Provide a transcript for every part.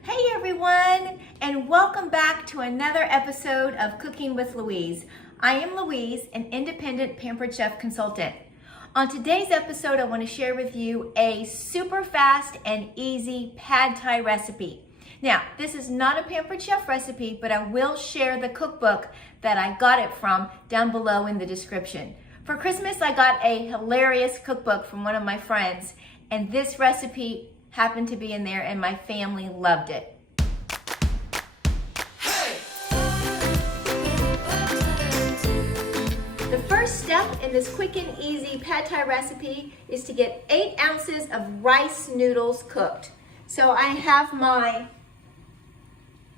Hey everyone, and welcome back to another episode of Cooking with Louise. I am Louise, an independent pampered chef consultant. On today's episode, I want to share with you a super fast and easy pad thai recipe. Now, this is not a pampered chef recipe, but I will share the cookbook that I got it from down below in the description. For Christmas, I got a hilarious cookbook from one of my friends, and this recipe happened to be in there and my family loved it. The first step in this quick and easy pad thai recipe is to get 8 ounces of rice noodles cooked. So I have my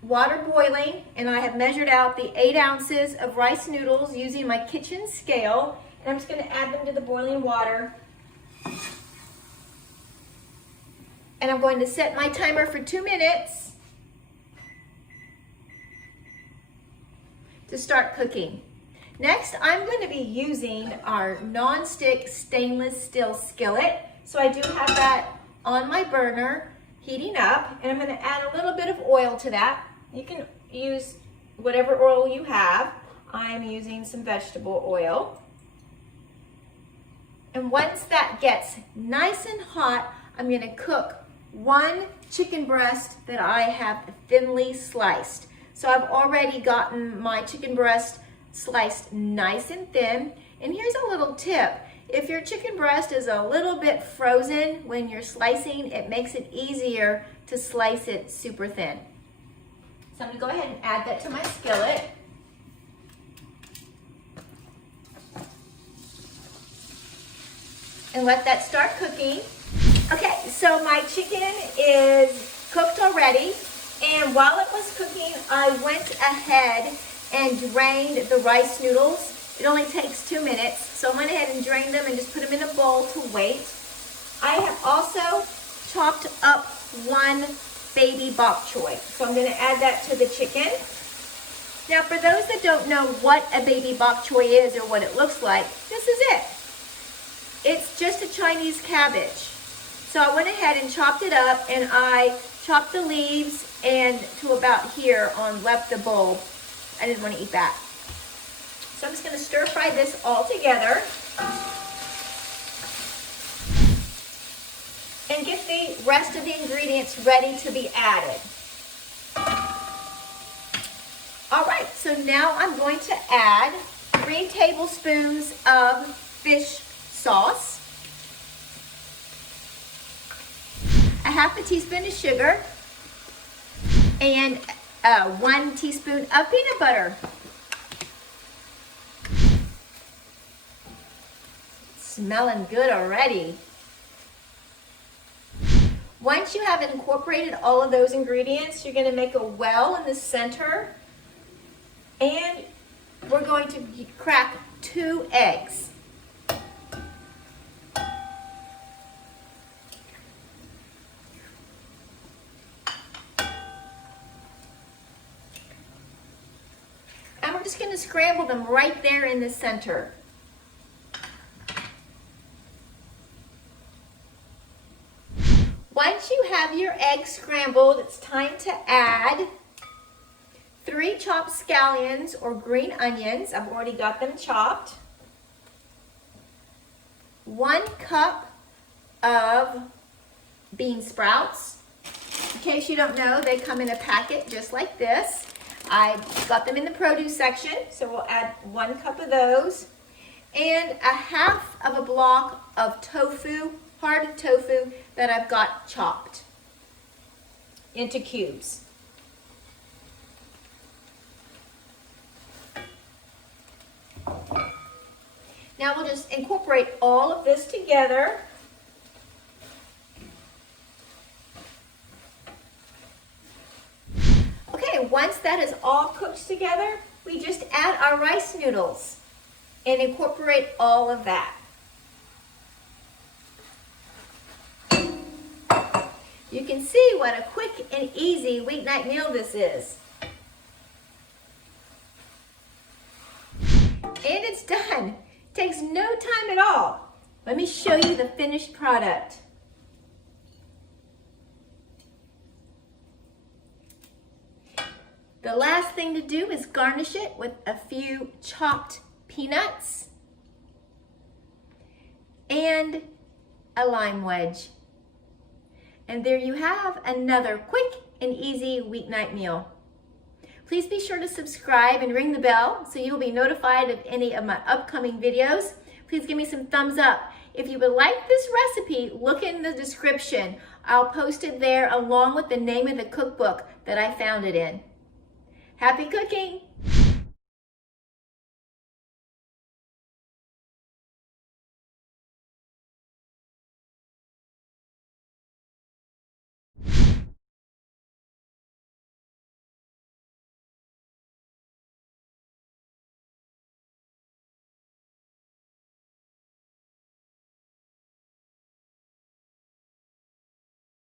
water boiling and I have measured out the 8 ounces of rice noodles using my kitchen scale, and I'm just going to add them to the boiling water. And I'm going to set my timer for 2 minutes to start cooking. Next, I'm going to be using our non-stick stainless steel skillet. So I do have that on my burner heating up, and I'm going to add a little bit of oil to that. You can use whatever oil you have. I'm using some vegetable oil. And once that gets nice and hot, I'm going to cook 1 chicken breast that I have thinly sliced. So I've already gotten my chicken breast sliced nice and thin. And here's a little tip. If your chicken breast is a little bit frozen when you're slicing, it makes it easier to slice it super thin. So I'm going to go ahead and add that to my skillet. And let that start cooking. Okay, so my chicken is cooked already, and while it was cooking, I went ahead and drained the rice noodles. It only takes 2 minutes, so I went ahead and drained them and just put them in a bowl to wait. I have also chopped up 1 baby bok choy, so I'm going to add that to the chicken. Now, for those that don't know what a baby bok choy is or what it looks like, this is it. It's just a Chinese cabbage. So I went ahead and chopped it up, and I chopped the leaves and to about here on left the bulb. I didn't want to eat that. So I'm just going to stir fry this all together and get the rest of the ingredients ready to be added. All right, so now I'm going to add 3 tablespoons of fish sauce, a half a teaspoon of sugar, and 1 teaspoon of peanut butter. Smelling good already. Once you have incorporated all of those ingredients, you're going to make a well in the center, and we're going to crack 2 eggs. And we're just going to scramble them right there in the center. Once you have your eggs scrambled, it's time to add 3 chopped scallions or green onions. I've already got them chopped. 1 cup of bean sprouts. In case you don't know, they come in a packet just like this. I got them in the produce section, so we'll add 1 cup of those. And a half of a block of tofu, hard tofu, that I've got chopped into cubes. Now we'll just incorporate all of this together. Okay, once that is all cooked together, we just add our rice noodles and incorporate all of that. You can see what a quick and easy weeknight meal this is. And it's done. It takes no time at all. Let me show you the finished product. The last thing to do is garnish it with a few chopped peanuts and a lime wedge. And there you have another quick and easy weeknight meal. Please be sure to subscribe and ring the bell so you'll be notified of any of my upcoming videos. Please give me some thumbs up. If you would like this recipe, look in the description. I'll post it there along with the name of the cookbook that I found it in. Happy cooking!